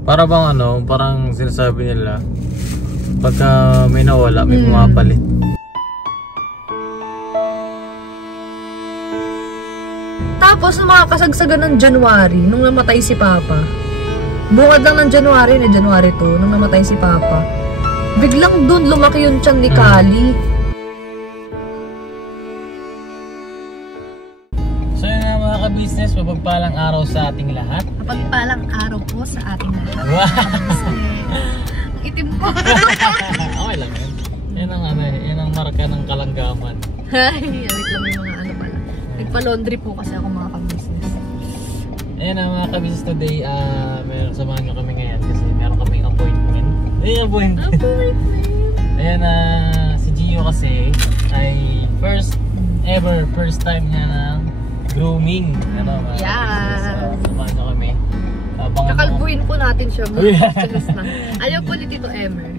Para bang ano, parang sinasabi nila pagka may nawala, may pumapalit. Tapos nung mga kasagsagan ng January, nung namatay si Papa, bungad lang ng January 2, nung namatay si Papa, biglang dun lumaki yung tiyan ni Kali. So yun nga mga ka-business, mapagpalang araw sa ating lahat. Mapagpalang araw po sa ating lahat. Wow! Itim ko. Okay lang yun. Yan ang ano, yan ang marka ng kalanggaman. Ay, wait lang yung mga ano pala. Nagpa-laundry po kasi ako mga ka-business. Ayan na mga ka-business today, meron samahan nyo kami ngayon kasi meron kaming appointment. Ayun, appointment. Ayan si Gio kasi ay first time niya ng grooming. Ano, Yeah. Samahan nyo kami. Kakalbuhin po natin siya. Ayaw po ni Tito Emer.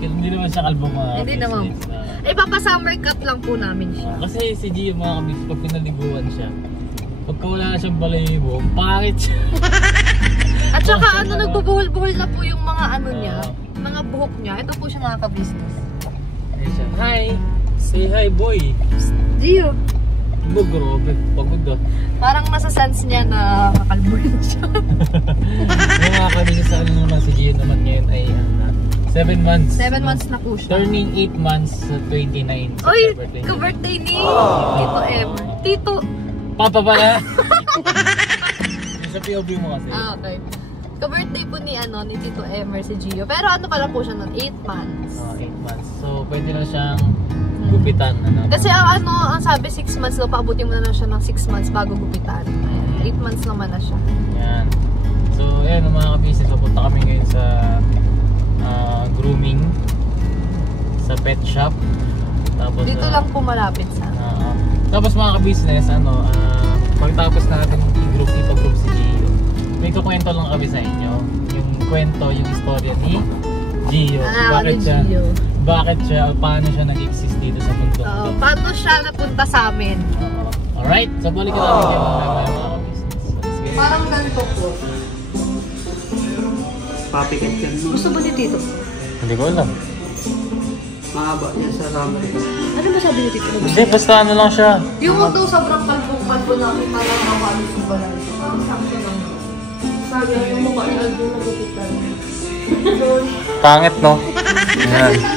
Hindi naman siya kalbo mga Hindi naman. Ipapa-summer cut lang po namin siya. Kasi si Gio mga kabis, pag pinaliguan siya, pagka wala na siyang balayibo, pangit siya. At saka ano, nagbubuhol-buhol na po yung mga ano niya, mga buhok niya. Ito po siya mga ka-business. Hi! Say hi boy! Gio! Grabe, pagod ah. Parang nasa sense niya na kakalbuhin siya. Yung mga kabisa sa ano naman si Gio naman ngayon ay 7 months. 7 months na po siya. Turning 8 months sa 29. Uy! Ka-birthday ni Tito Emer. Tito! Papa pala! Sa POV mo kasi. Okay. Ka-birthday po ni Tito Emer si Gio. Pero ano pala po siya nun? 8 months. 8 months. So pwede na siyang gupitan. Kasi ang sabi 6 months daw, paabutin mo na lang siya ng 6 months bago gupitan. 8 months naman na siya. Yan. So ayan mga ka-business, papunta kami ngayon sa grooming sa pet shop. Tapos dito lang po malapit sa. Tapos mga ka-business, pagtapos natin ipag-group si Gio, may kukwento lang kami sa inyo. Yung kwento, yung istorya ni Gio. Bakit siya, paano siya nag-exist dito sa mundo? Paano siya napunta sa amin? Alright, so balikan namin kayo mga ka-business. Parang ganito po. Papikat yan. Gusto ba ni Tito? Hindi ko alam. Mahaba yan sa summer. Ano ba sabi ni Tito? Hindi, basta ano lang siya. Yung daw sobrang kalbo namin para makapalos yung balance. Sabi lang. Sabi lang yung mukha niya doon nagupitan. Pangit, no? Yan.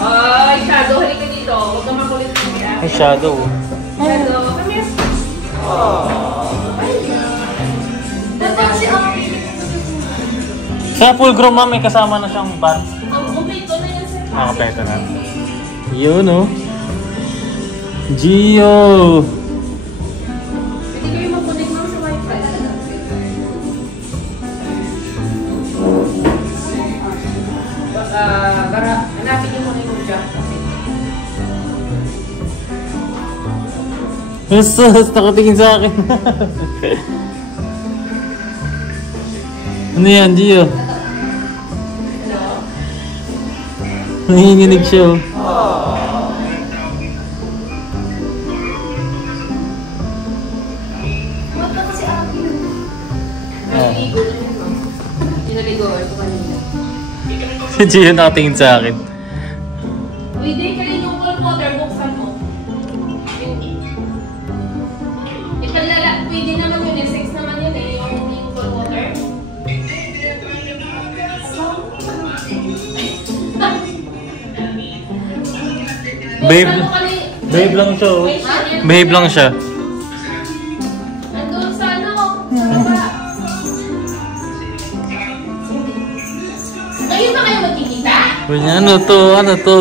Ay, Shadow, halika dito. Huwag ka makulit mo niya. Ay, Shadow. Shadow, come here. Dapat si Ami. Sa full groom ma'am, may kasama na siyang bar. Kompleto na yan, sir. Kompleto na. Yun, no? Gio! Pwede kayo mag-connect lang sa wifi. Hanapin niyo muna yung jack. Jesus, nakatingin sa akin. Ano yan, Gio? Nanginginig siya. Wala kasi akin. Naliligo na yun, ma'am. Pinaligo ako kanina. Si Gio nakatingin sa akin. Pwede ka rin yung cold water, buksan mo. Ikalala, pwede naman yun, yung sex naman yun eh, yung cold water. Babe lang siya, oh. Babe lang siya. Andun sa ano, sa baba. Ngayon na kayo magkikita? Ano to? Ano to?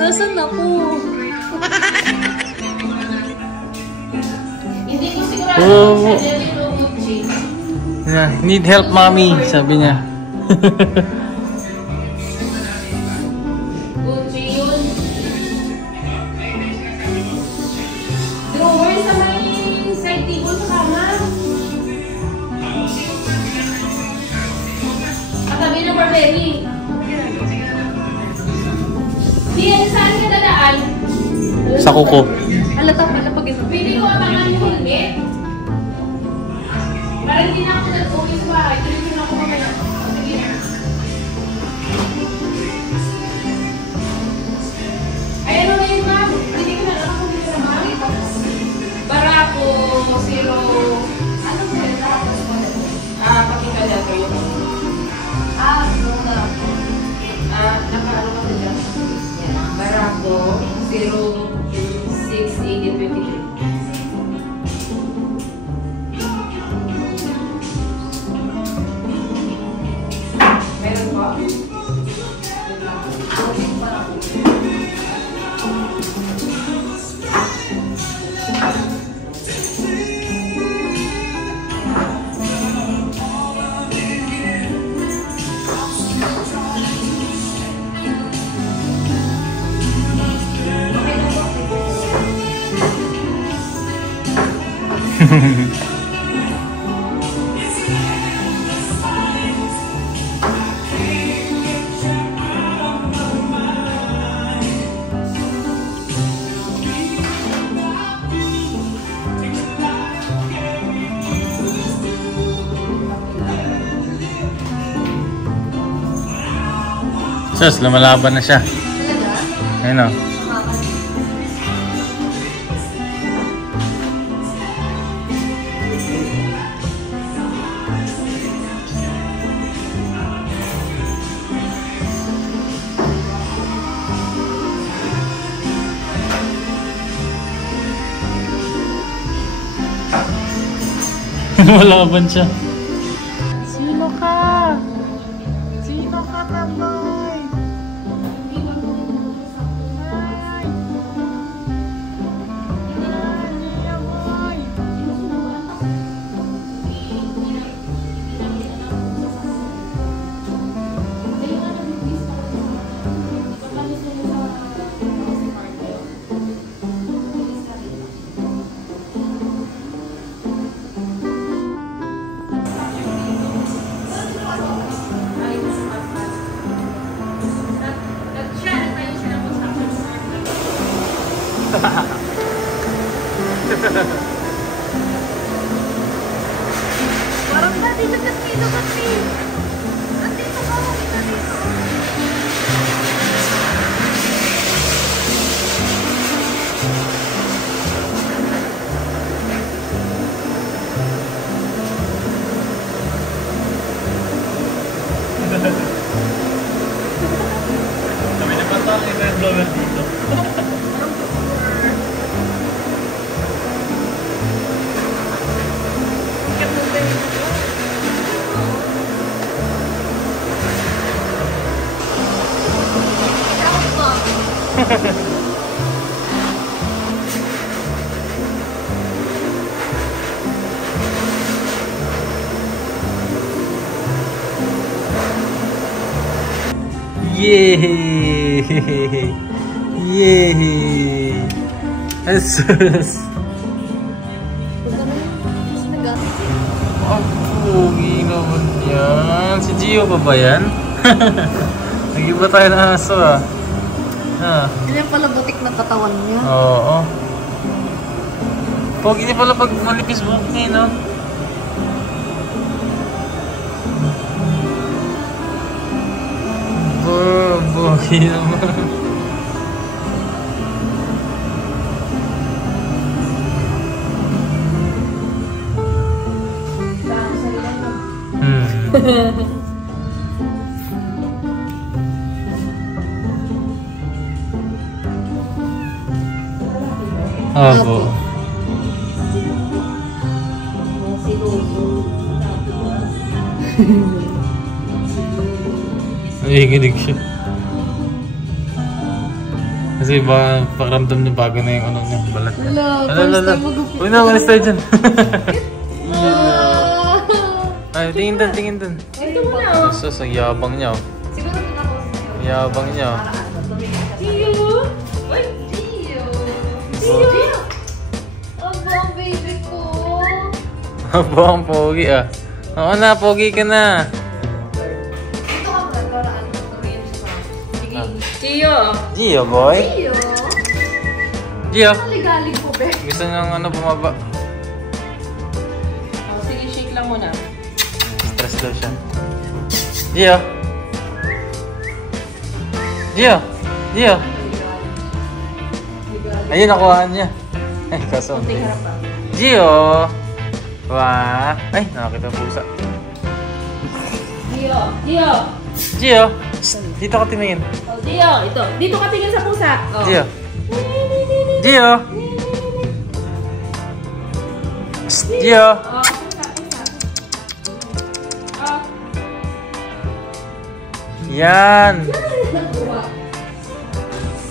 Nasaan ako? Hindi ko sigurado Oh. siya dito Gucci. Yeah, need help, mommy, sabi niya. Gucci yun. Drawer sa may side table sa kama. Katabi ng Burberry. Diyan, saan ka dadaan? Sa kuko. Halata pala pag ito. Pwede ko abangan yung helmet. Parang hindi na ako nag-uwi sa bahay. Hindi ko na Sus, lumalaban na siya. Talaga? Ayun o. Lumalaban siya. Sino ka? Sino ka, Tamboy? Ay! Ay, boy! Parang ba, dito kasi. Nandito ka, nandito. Kami na pa tayo yung red blower dito. Yay! Yay! Asus! Ang pugi naman yan. Si Gio pa ba yan? Nag-iba tayo ng aso ah. Yan pala butik na katawan niya. Oo. Pogi niya pala pag manipis mo niya, no? Pogi naman. Opo. Nakikinig siya. Kasi ba pakiramdam niya bago na yung ano niya, balat niya. Wala, Uy na, malis tayo dyan. Ay, tingin dun. Ito mo na. Sus, ang yabang niya oh. Siguro pinakos. Yabang niya oh. Gio! Uy, Gio! Gio! Aba, ang baby ko. Aba, ang pogi ah. Oo na, pogi ka na. Ito ka ba? Para ano? Tuloyin siya pa. Sige. Gio! Gio boy. Gio! Gio. Maligalig po, be. Gusto niyang ano bumaba. Oh, sige, shake lang muna. Stress daw siya. Gio. Gio. Gio. Ayun, nakuhaan niya. Ay, kaso. Kunting harap pa. Gio. Wah. Ay, nakakita ang pusa. Gio! Gio! Gio. Shh, dito ka tingin. Oh, Gio! Ito. Dito ka tingin sa pusa. Oh. Gio. Gio. Shh, Gio. Oh, pusa, pusa. Oh. Yan.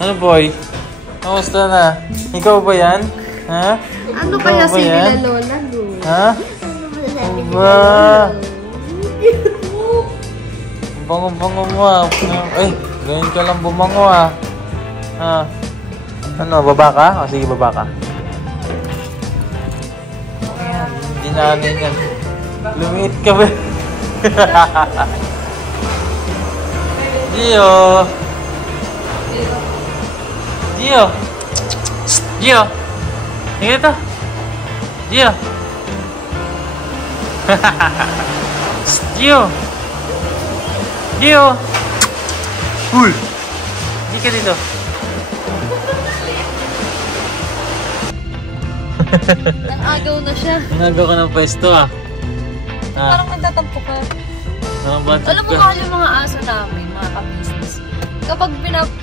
Ano boy? Kamusta na? Ikaw ba yan? Ha? Ano Ikaw kaya ba si yan? Nila Lola, do? Ha? Ano Ba? Bango-bango mo ah. Ay, ganyan ka lang bumango ah. Ha? Ano, baba ka? O sige, baba ka. Ayan, hindi na ano yan. Lumiit ka ba? Gio! Gio! Gio! Tingnan ito! Gio! Gio! Gio! Uy! Hindi ka dito. Nang-agaw na siya. Nagawa ka ng pwesto ah. Parang nagtatampo ka. Alam mo mahal yung mga aso namin, mga ka-business. Kapag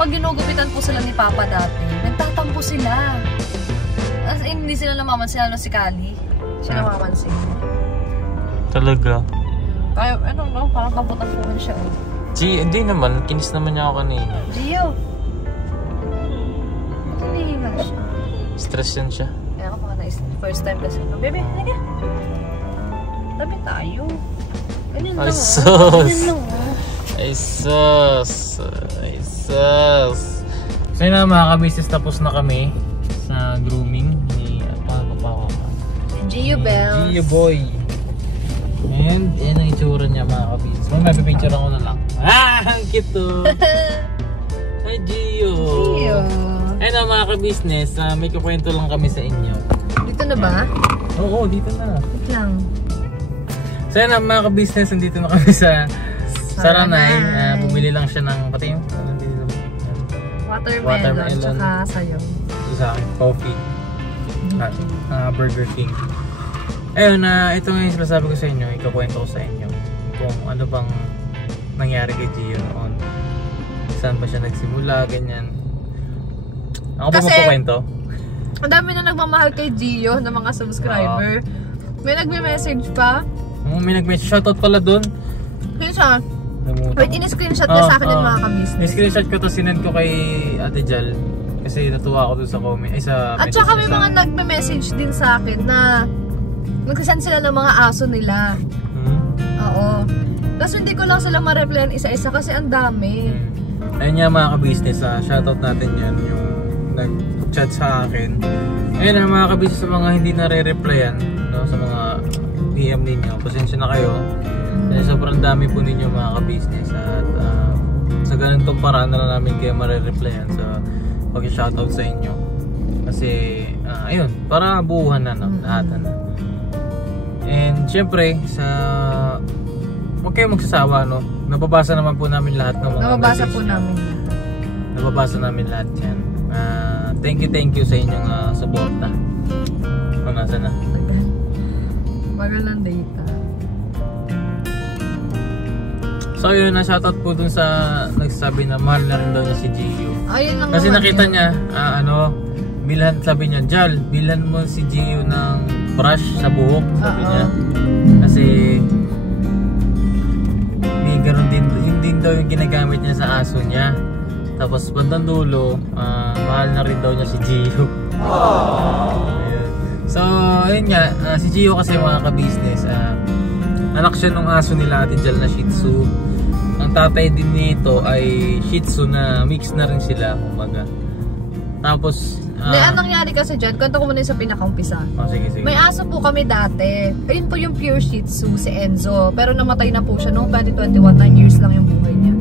pag ginugupitan po sila ni Papa dati, nagtatampo sila. As in, hindi sila namamansin, ano si Kali. Siya namamansin. Talaga? Kaya, ano no, parang tampo-tampuhan siya. Hindi naman, kinis naman niya ako kanina. Gio! Ba't hindi lang siya? Stress yan siya. Kaya ako mga first time kasi. Bebe, halika. Tabi tayo. Ganyan lang. Ay, sus! Ganyan lang. Ay, sus! Ay, sus! So yun na mga ka-business, tapos na kami sa grooming ni paano pa ako? Gio Bells. Gio Boy. And yan ang itsura niya mga ka-business. Kung may pipicture ako na lang. Ang cute to! Ay, Gio! Gio! Ayun na mga ka-business, may kukwento lang kami sa inyo. Dito na ba? Oo, dito na. Wait lang. So yun na mga ka-business, nandito na kami sa Saranay. Bumili lang siya ng pati yung Watermelon, tsaka sayo. Ito sa akin, coffee. Burger King. Ayun, ito nga yung sinasabi ko sa inyo, ikakwento ko sa inyo kung ano bang nangyari kay Gio noon. Saan ba siya nagsimula, ganyan. Ako ba magkukwento? Ang dami na nagmamahal kay Gio ng mga subscriber. May nagme-message pa. May nag-message. Shoutout pala dun. Minsan, wait, in-screenshot niya sa akin yung mga ka-business. In-screenshot ko to, sinend ko kay Ate Jal. Kasi natuwa ako dun sa comment. Ay, sa at saka may mga nagme-message din sa akin na nagsasend sila ng mga aso nila. Oo. Tapos hindi ko lang sila ma-replyan isa-isa kasi ang dami. Ayun nga mga ka-business, shoutout natin yan. Yung nag-chat sa akin. Ayun na mga ka-business, sa mga hindi nare-replyan, no, sa mga PM ninyo, pasensya na kayo. Kasi sobrang dami po ninyo mga ka-business. At sa ganitong paraan na lang namin kayo mare-replyan sa pag-shoutout sa inyo. Kasi, ayun, para buuhan na, no, lahat na. And syempre, huwag kayong magsasawa, no? Nababasa naman po namin lahat ng mga Nababasa po namin. Nababasa namin lahat yan. Thank you sa inyong suporta. Kung nasa na. Bagal ng data. So yun, shoutout po dun sa nagsasabi na mahal na rin daw niya si Gio. Ayun lang. Kasi nakita niya, bilhan, sabi niya, Jal, bilhan mo si Gio ng brush sa buhok, sabi niya. Kasi may ganoon din, yun din daw yung ginagamit niya sa aso niya. Tapos bandang dulo, mahal na rin daw niya si Gio. So ayun nga, si Gio kasi mga ka-business, anak siya ng aso nila Ate Jal na Shih Tzu. Ang tatay din nito ay Shih Tzu na mix na rin sila, kumbaga. Tapos anong nangyari kasi dyan, kwento ko muna sa pinakaumpisa. Sige. May aso po kami dati. Ayun po yung pure Shih Tzu, si Enzo. Pero namatay na po siya noong 2021, 9 years lang yung buhay niya.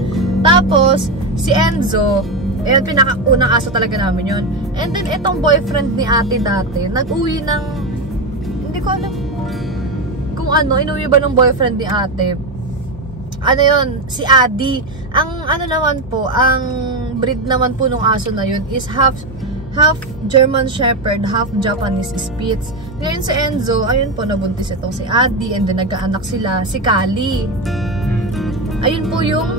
Tapos, si Enzo, ayun, pinakaunang aso talaga namin yun. And then, itong boyfriend ni ate dati, nag-uwi ng, hindi ko alam kung ano, inuwi ba ng boyfriend ni ate. Ano yun, si Adi. Ang ano naman po, ang breed naman po ng aso na yun is half German Shepherd, half Japanese Spitz. Ngayon si Enzo, ayun po, nabuntis itong si Adi, and then nagkaanak sila, si Kali. Ayun po yung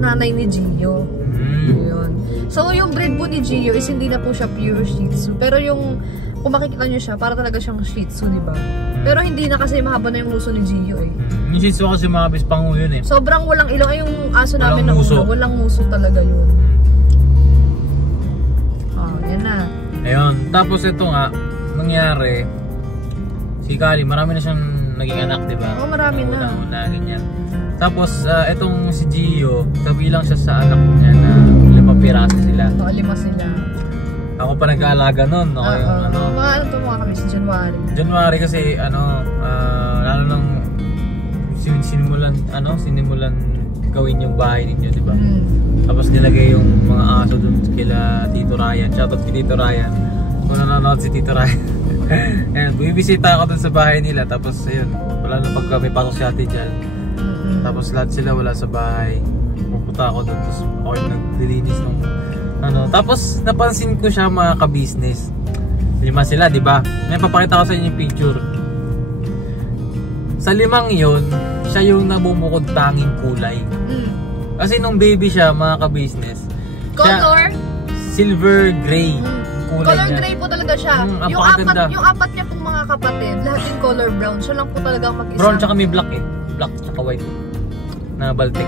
nanay ni Gio. Ayun. So yung breed po ni Gio is hindi na po siya pure Shih Tzu. Pero yung, kung makikita nyo siya, para talaga siyang Shih Tzu, diba? Pero hindi na kasi mahaba na yung uso ni Gio eh. Yung Shih Tzu kasi mga bispango yun eh. Sobrang walang ilong. Ay, yung aso namin na muso. Walang muso talaga yun. Yan na. Ayun. Tapos ito nga, nangyari, si Kali, marami na siyang naging anak, diba? Oo, marami na. Una, ganyan. Tapos, itong si Gio, kabilang siya sa anak niya na 5 piraso sila. Oo, 5 sila. Ako pa nag-aalaga nun. No? Mga ano to mga kami sa January. January kasi, lalo nang sinimulan gawin yung bahay ninyo, diba? Tapos nilagay yung mga aso dun kila Tito Ryan. Shoutout kay Tito Ryan. Kung nanonood si Tito Ryan. Ayan, bumibisita ako dun sa bahay nila. Tapos ayun, wala na pagka may pasok si Ate Jal. Tapos lahat sila wala sa bahay. pupunta ako doon. Tapos ako yung naglilinis ng ano. Tapos napansin ko siya mga ka-business. 5 sila, di ba? May papakita ko sa inyo yung picture. Sa 5 yun, siya yung nabumukod tanging kulay. Kasi nung baby siya, mga ka-business, Color? Silver gray. Kulay Color niya. gray po talaga siya. Yung apat niya pong mga kapatid, lahat yung color brown. Siya lang po talaga mag-isa. Brown tsaka may black eh. Black tsaka white. Na baltic.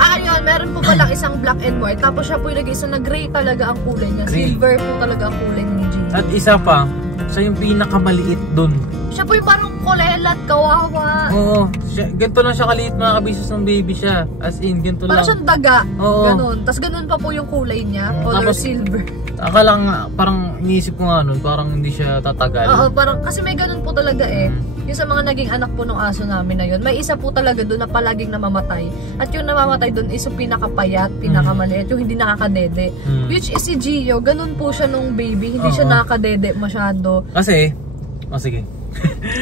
Ayun, meron po palang isang black and white. Tapos siya po yung nag-isa na gray talaga ang kulay niya. Gray. Silver po talaga ang kulay ni G. At isa pa, siya yung pinakamaliit dun. Siya po yung parang kulelat, kawawa. Oo. Ganito lang siya kaliit mga kabisos ng baby siya. As in, ganito lang. Parang siyang daga. Oo. Ganun. Tapos ganun pa po yung kulay niya. Color Tapos, silver. Akala nga, parang iniisip ko nga nun, parang hindi siya tatagal. Oo, parang kasi may ganun po talaga eh. Yung sa mga naging anak po ng aso namin na yun, may isa po talaga doon na palaging namamatay. At yung namamatay doon is yung pinakapayat, pinakamaliit, yung hindi nakakadede. Which is si Gio, ganun po siya nung baby, hindi siya nakakadede masyado. Kasi, sige.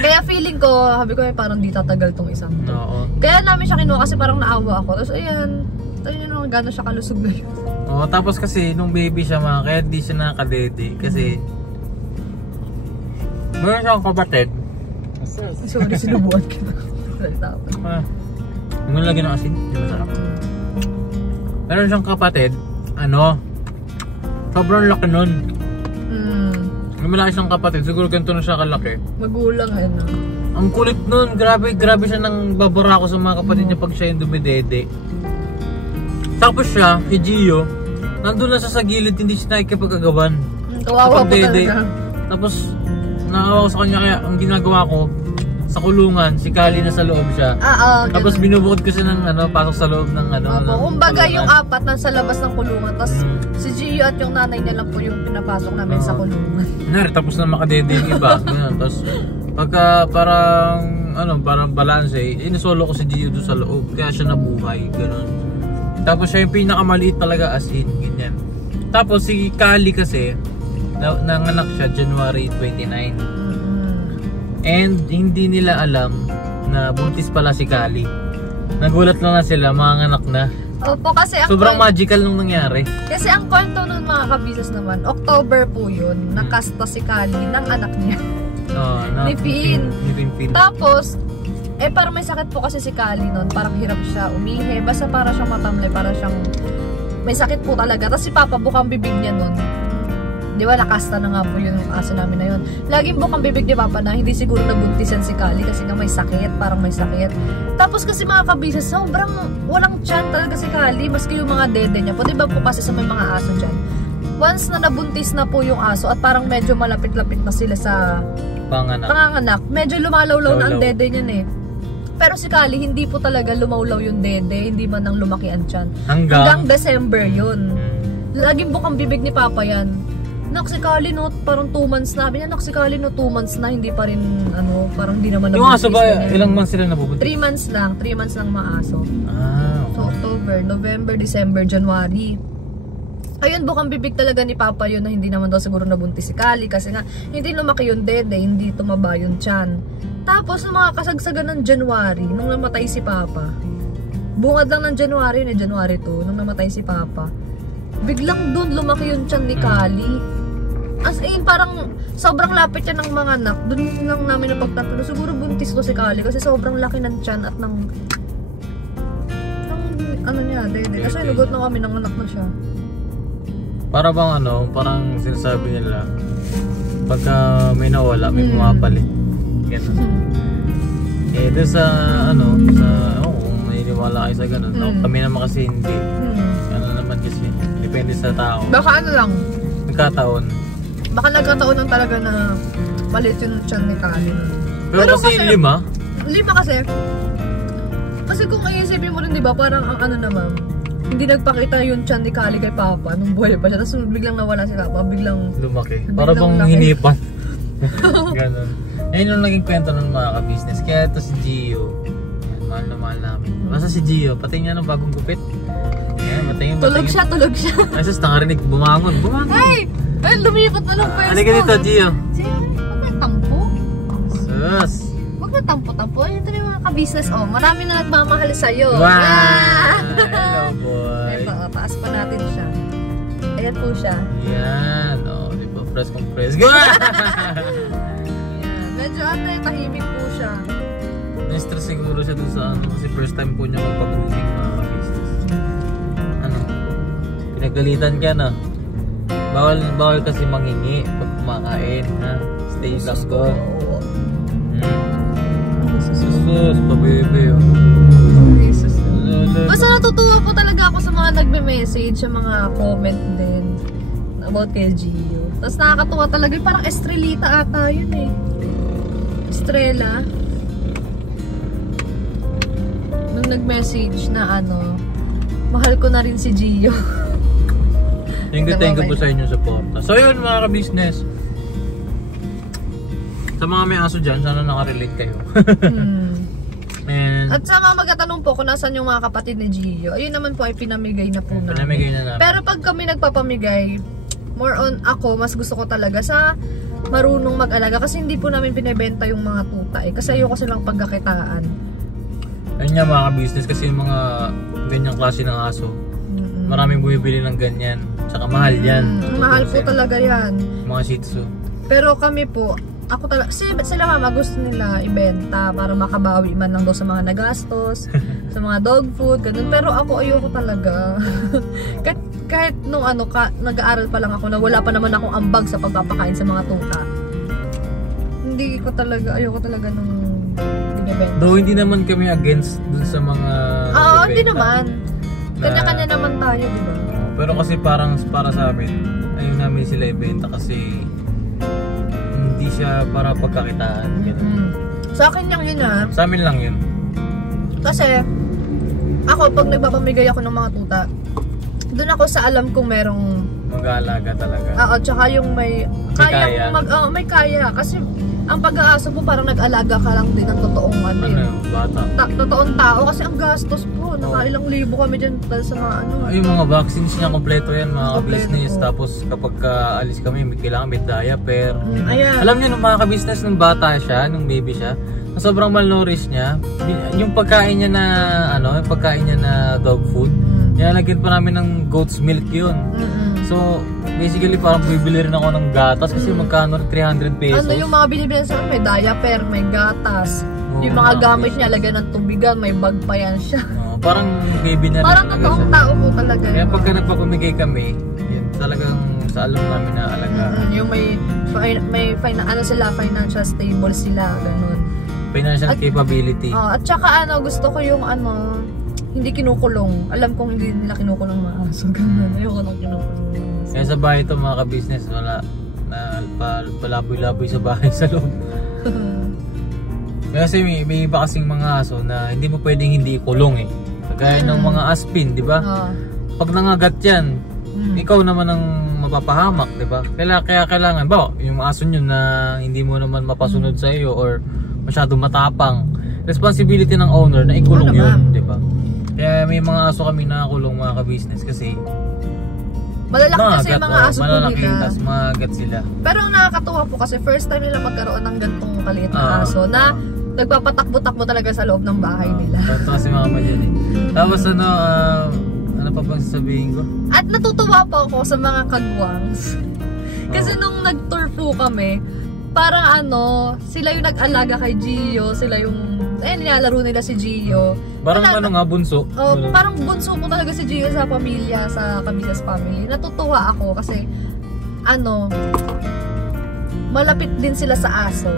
Kaya feeling ko, sabi ko parang di tatagal tong isang to. Oo. Kaya namin siya kinuha kasi parang naawa ako. Tapos ayan, tayo nyo naman gano'n siya kalusog na yun. Oo, tapos kasi nung baby siya mga, kaya di siya nakakadede. Kasi, meron siyang kapatid. Sorry, sinubuan kita. Tapos. Hindi mo lagyan ng asin, di masarap. Meron siyang kapatid, sobrang laki nun. May malaki siyang kapatid, siguro ganito na siya kalaki. Magulang ano. Ang kulit nun, grabe siya nang babara ko sa mga kapatid niya pag siya yung dumidede. Tapos siya, si Gio, nandun lang sa gilid, hindi siya nakikipagagawan. Kawawa po talaga. Tapos, naawa ko sa kanya, kaya ang ginagawa ko, sa kulungan, si Kali na sa loob siya. Tapos binubukod ko siya ng pasok sa loob ng kumbaga yung apat nasa labas ng kulungan. Tapos si Gio at yung nanay niya lang po yung pinapasok namin sa kulungan. Tapos na makadede yung iba. Tapos pagka parang balance inisolo ko si Gio doon sa loob. Kaya siya nabuhay. Ganun. Tapos siya yung pinakamaliit talaga as in. Ganyan. Tapos si Kali kasi, nanganak siya January 29. And hindi nila alam na buntis pala si Kali. Nagulat lang na sila, mga anak na. Opo, kasi sobrang magical nung nangyari. Kasi ang kwento nun mga kabisas naman, October po yun, nakasta si Kali ng anak niya. Ni Pin. Tapos, parang may sakit po kasi si Kali nun, parang hirap siya umihi, basta para siyang matamlay, para siyang may sakit po talaga. Tapos si Papa bukang bibig niya nun. Di ba, nakasta na nga po yung aso namin na yun. Laging bukang bibig ni Papa na hindi siguro nabuntisan si Kali kasi nga may sakit, parang may sakit. Tapos kasi mga kabisas, sobrang walang tiyan talaga si Kali, maski yung mga dede niya po. Di ba po kasi sa may mga aso dyan, once na nabuntis na po yung aso at parang medyo malapit-lapit na sila sa panganganak, medyo lumalawlaw na ang dede niyan eh. Pero si Kali, hindi po talaga lumawlaw yung dede, hindi man nang lumaki ang tiyan. Hanggang December yun. Laging bukang bibig ni Papa yan. Si Kali no, parang 2 months na. Si Kali no, 2 months na, hindi pa rin, parang di naman nabuntis. Yung aso ba, ilang months sila nabubuntis? 3 months lang, 3 months lang mga aso. Okay. So, October, November, December, January. Ayun, bukang bibig talaga ni Papa yun na hindi naman daw siguro nabuntis si Kali kasi nga, hindi lumaki yung dede, hindi tumaba yung tiyan. Tapos, nung mga kasagsagan ng January, nung namatay si Papa, bungad lang ng January, January 2, nung namatay si Papa, biglang dun lumaki yung tiyan ni Kali. As in, parang sobrang lapit yan ng mga anak. Doon lang namin napagtatalo. Siguro buntis ko si Kali kasi sobrang laki ng tiyan at ng dede. Kasi nugot na kami ng anak na siya. Para bang parang sinasabi nila, pagka may nawala, may pumapalit. Ganun. Doon sa kung naniniwala kayo sa ganun. Kami naman kasi hindi. Naman kasi, depende sa tao. Baka lang. Nagkataon. Baka nagkataon lang talaga na maliit yung tiyan ni Kali. Pero kasi 5? 5 kasi. Kasi kung iisipin mo rin, di ba, parang ang naman, hindi nagpakita yung tiyan ni Kali kay Papa nung buhay pa siya. Tapos biglang nawala si Papa, biglang lumaki. Para bang hinipan. Ganon. Ayun yung naging kwento ng mga ka-business. Kaya ito si Gio. Mahal na mahal namin. Basta si Gio, patay nga ng bagong gupit. Ayan, tulog siya. Ay, sus, nakarinig, bumangon. Ay, lumipat na ng pwesto. Halika dito, Gio. Gio, huwag na tampo. Sus. Huwag na tampo-tampo. Ito na yung mga ka-business. Oh, marami na nagmamahal sa'yo. Wow! Ah! Hello, boy. Ito, taas pa natin siya. Ayan po siya. Yan. Oh, di ba? Press compress. Ayan. Medyo tahimik po siya. Na-stress siguro siya dun sa ano. Kasi first time po niya magpa-grooming mga business. Ano? Pinagalitan ka na. Bawal kasi mangingi pag kumakain. Ha? Stay lang ko. Oo. Sus, pabebe. Oh. Jesus. Basta natutuwa po talaga ako sa mga nagme-message, sa mga comment din about kay Gio. Tapos nakakatuwa talaga, parang Estrelita ata yun eh. Estrella. Nung nag-message na ano, mahal ko na rin si Gio. Thank you po sa inyong suporta. So yun mga ka-business. Sa mga may aso dyan, sana nakarelate kayo. And at sa mga magtatanong po kung nasan yung mga kapatid ni Gio, ayun naman po ay pinamigay na po namin. pinamigay na namin. Pero pag kami nagpapamigay, more on ako, mas gusto ko talaga sa marunong mag-alaga kasi hindi po namin binebenta yung mga tuta eh. Kasi ayoko silang pagkakitaan. Ayun nga mga ka-business kasi yung mga ganyang klase ng aso. Maraming bumibili ng ganyan. Tsaka mahal yan. Mahal po talaga yan. Mga Shih Tzu. Pero kami po, ako talaga, sila mama gusto nila ibenta para makabawi man lang daw sa mga nagastos, sa mga dog food, ganun. Pero ako ayoko talaga. kahit nung ano, nag-aaral pa lang ako na wala pa naman akong ambag sa pagpapakain sa mga tuta. Hindi ko talaga, ayoko talaga nung binibenta. Though hindi naman kami against dun sa mga Oo, hindi naman. Kanya-kanya naman tayo, di ba? Pero kasi parang para sa amin, ayun namin sila ibenta kasi hindi siya para pagkakitaan. Sa akin lang yun ha. Sa amin lang yun. Kasi, ako pag nagpapamigay ako ng mga tuta, doon ako sa alam kong merong mag-aalaga talaga. tsaka yung may kaya. May kaya. Kasi, ang pag-aaso po parang nag-alaga ka lang din ng totoong bata. Totoong tao. Kasi ang gastos po. Nakailang libo kami dyan dahil sa mga ano. Yung mga vaccines niya, kompleto yan mga ka-business. Kompleto. Tapos kapag alis kami, kailangan may diaper. Ayan. Alam niyo nung mga ka-business, nung bata siya, nung baby siya, na sobrang malnourished niya, yung pagkain niya na, yung pagkain niya na dog food, nilalagyan pa namin ng goat's milk yun. So, basically parang bibili rin ako ng gatas kasi magkano 300 pesos. Ano yung mga binibili sa may diaper, may gatas. Yung mga gamit niya, lagyan ng tubigan, may bag pa yan siya. Parang baby na parang rin totoong tao po talaga. Kaya pagka nagpapamigay kami, yun talagang sa alam namin na alaga. Yung financial stable sila, ganun. Financial capability. At saka gusto ko yung hindi kinukulong. Alam kong hindi nila kinukulong mga aso. Ganun. Ayoko nang kinukulong. Kaya sa bahay ito mga ka-business, wala na palaboy-laboy sa bahay sa loob. Kasi may iba kasing mga aso na hindi mo pwedeng hindi ikulong eh. Kagaya ng mga aspin, di ba? Pag nangagat yan, ikaw naman ang mapapahamak, di ba? Kaya kailangan, yung aso nyo na hindi mo naman mapasunod sa iyo or masyadong matapang, responsibility ng owner na ikulong yun, di ba? Kaya may mga aso kami nakakulong mga ka-business kasi malalaki kasi yung mga aso po nila. Tapos maagat sila. Pero ang nakakatuwa po kasi first time nila magkaroon ng gantong kaliit na aso na nagpapatakbo-takbo talaga sa loob ng bahay nila. Ito kasi mama dyan eh. Tapos ano pa bang sasabihin ko? At natutuwa po ako sa mga kagwangs. Kasi nung nag-tour po kami, parang sila yung nag-alaga kay Gio, sila yung nilalaro nila si Gio. Parang bunso. Parang bunso po talaga si Gio sa pamilya, sa Cabisas family. Natutuwa ako kasi malapit din sila sa aso.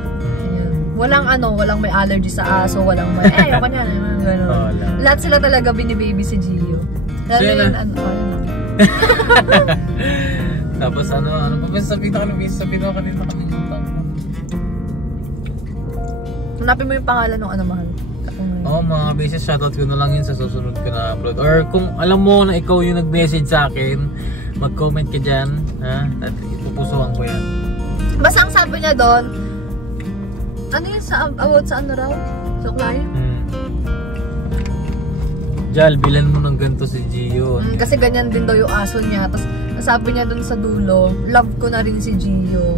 Walang may allergy sa aso, walang may ayoko niyan, gano'n. Lahat sila talaga binibaby si Gio. Lalo yun, Tapos ano pa ba sabihin ko kanina hanapin mo yung pangalan ng mahal. Mga beses shoutout ko na lang yun sa susunod ko na upload. Or kung alam mo na ikaw yung nag-message sa akin, mag-comment ka dyan, ha? At ipupusuhan ko yan. Basta ang sabi niya doon, about sa raw? Suklayan? Jal, bilan mo ng ganito si Gio. Kasi ganyan din daw yung aso niya. Tapos nasabi niya doon sa dulo, love ko na rin si Gio.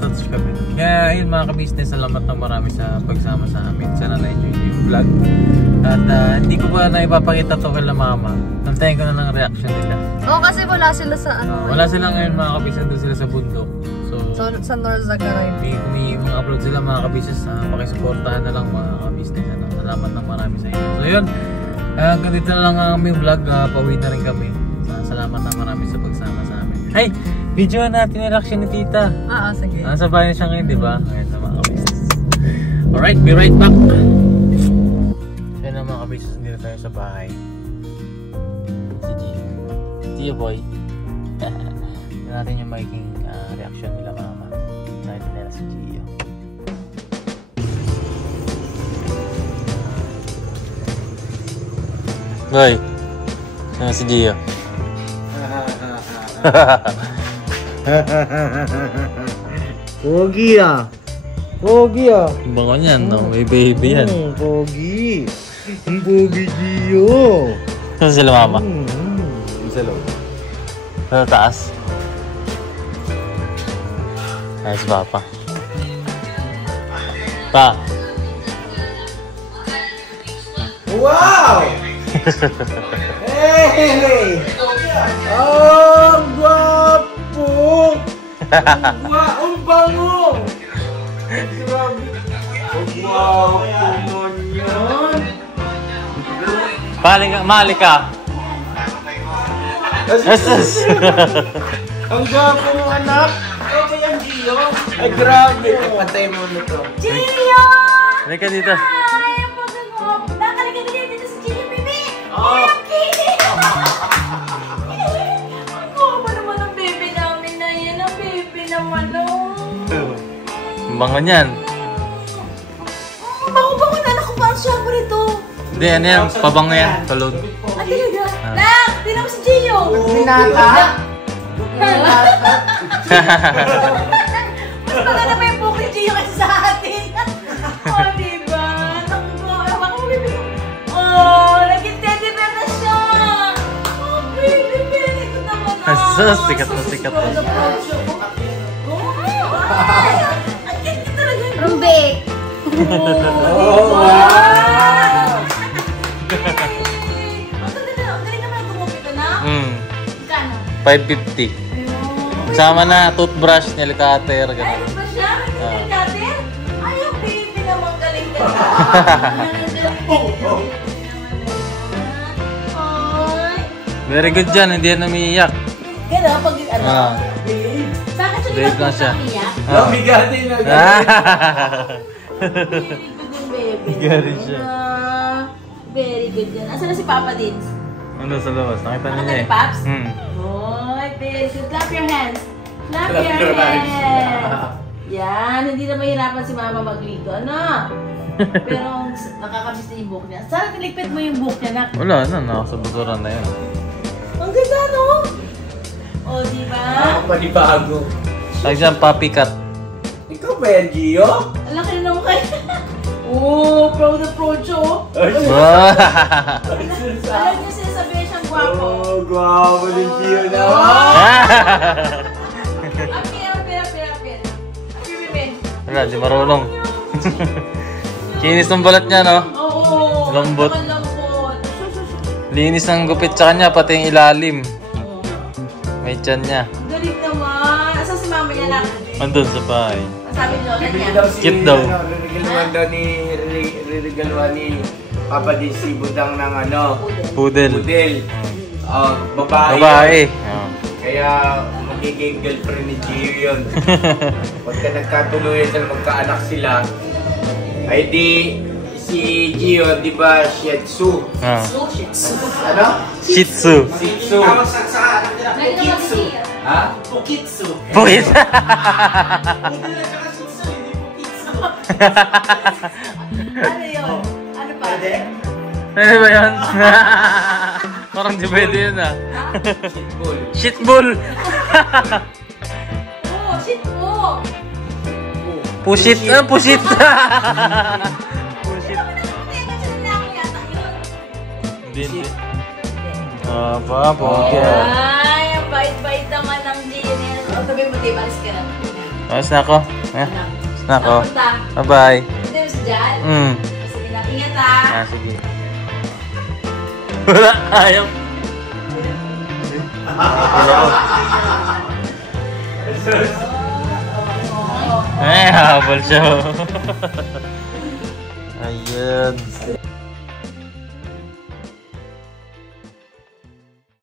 matatouch kami. Kaya yun mga ka-business, salamat na marami sa pagsama sa amin. Sana na-enjoy nyo yung vlog. At hindi ko pa na ipapakita to kay mama. Nantayin ko na ng reaction nila. Oo, kasi wala sila sa ano. Wala sila ngayon mga ka-business, doon sila sa bundok. So sa North Zachariah. Kung upload sila mga ka-business, pakisuportahan na lang mga ka-business. Salamat na marami sa inyo. So yun, hanggang dito na lang ang aming vlog. Pauwi na rin kami. Salamat na marami sa pagsama sa amin. Ay! Video natin yung reaction ni tita. Sige. Nasa bahay siya ngayon, di ba? Ngayon na mga ka-business. Alright, be right back. Kaya na mga ka-business, hindi na tayo sa bahay. Si Gio. Gio boy. Tignan natin yung magiging reaction nila mama. Nakita nila si Gio. Boy. Ano si Gio? Pogi ah. Pogi ah. Bango niyan, no? May baby yan. Pogi. Ang pogi Gio. Saan sila mama? Sa loob. Sa taas. Ayos papa. Pa. Wow! Hey! Ang gwapo! Ang bango! Grabe! Ang gwapo naman yan! Mali ka. Yes. Ang gwapo ng anak! Okay ang Gio! Ay grabe! Patay mo nito. Gio! Halika dito. Ay, ang pagod mo. Nakalagay na dito si Gio, baby! Oh! Ang kilig! Ang guwapo naman ang baby namin na yan. Ang baby naman, oh. Bango niyan. Bango-bango na ako parang shampoo rito. Hindi, ano yan? Pabango yan. Tulog. Ah, talaga? Nak! Tinan mo si Gio! Binata? Mas maganda pa yung buhok ni Gio kasi sa atin. Oh, diba? Ewan ko, baby. Oh, naging teddy bear na siya. Oh, baby, baby. Ito naman. Sikat na sikat na. Oh, ay! Ang cute talaga yung Rumbek. Oh, wow! Ang galing naman ang gumupit na. Kano? 550. Sama na toothbrush, nail cutter, Ay, gano'n. ba siya? Ay, natin? Ay, ang baby naman galing ka. Ay. Very good dyan, hindi yan umiiyak. Gano'n, pag ano? Bakit siya Babe lang siya. umiyak? Bigati na Very good yung baby. Galing siya. Very good yan. Asan na si Papa Dins? Ano sa labas? Nakita niya Nakita eh. ni Paps? Hmm. Very good. Clap your hands. Clap your hands. Yan. Hindi na mahirapan si Mama magligo. Ano? Pero nakakabis na yung buhok niya. Sana tinigpit mo yung buhok niya, nak. Wala na, nakasabasuran na yun. Ang ganda, no? O, diba? Ako panibago. Tag dyan, puppy cut. Ikaw ba yan, Gio? Ang laki na naman kayo. Oh, proud na proud siya, oh. Alam niyo sinasabihin siyang gwapo. Oh, gwapo ni Gio na. Apir. Wala, di marunong. Kinis ng balat niya, no? Oo. Lambot. Lambot. Linis ng gupit sa kanya, pati yung ilalim. May tiyan niya. Galing naman. Asan si mama niya, nak? Andun sa bahay. Ang sabi ni lola niya. Cute daw. Ririgaluan ni Papa di si Budang ng ano, Poodle. Pudel. Babae. Babae. Oh. Kaya magiging girlfriend ni Gio yun. Pagka nagkatuluyan sila, magkaanak sila, ay di si Gio, di ba, Shih Tzu? Ah. Ano? Shih Tzu. Shih Tzu. Pukitsu. Ha? Pukitsu. Pukit. Ano yun? Ano pa? Ano ba yan? Parang di pwede yun ah. Shitbull. Shitbull. Oh, shit po. Pushit. Pushit. Pushit. Hindi. Pa, Ay, ang bait-bait naman ng Gio. Sabi mo, di, balis ka na. Tapos na ako. Tapos na ako. Bye-bye. Hindi mo si Jan? Sige na, ingat Sige. Wala, ayaw. Habol siya. Ayun.